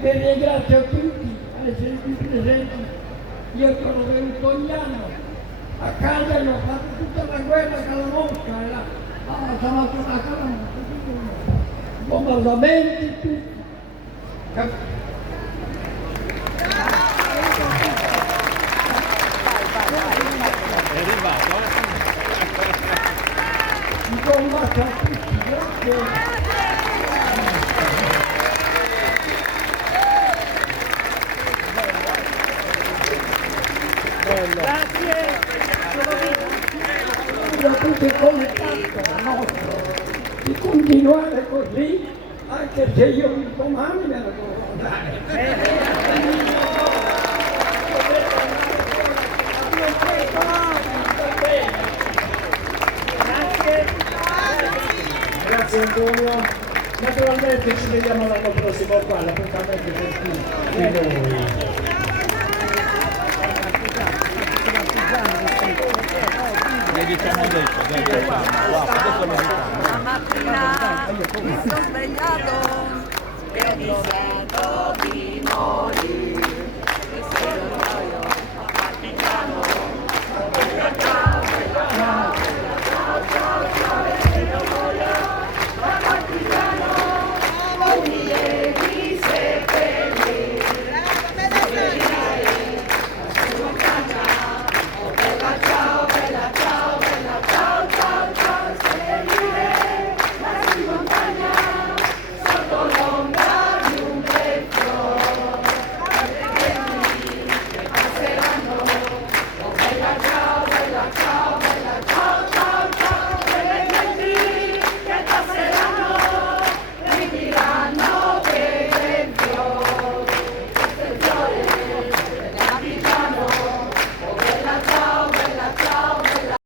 Vi ringrazio a tutti, alle senatrici presenti. Io sono venuto ogni anno a casa e ho fatto tutta la guerra con la mosca, stava sulla casa, bombardamenti, tutto. È arrivato, Un buon bacio a tutti, grazie. Grazie. Da tutte come tanto nostro di continuare così, anche se io domani me la devo andare. Grazie Antonio. Naturalmente ci vediamo l'anno prossimo qua, l'appuntamento per tutti noi. diciamo adesso, adesso lo diciamo. La mattina mi sono svegliato e ho pensato di morire.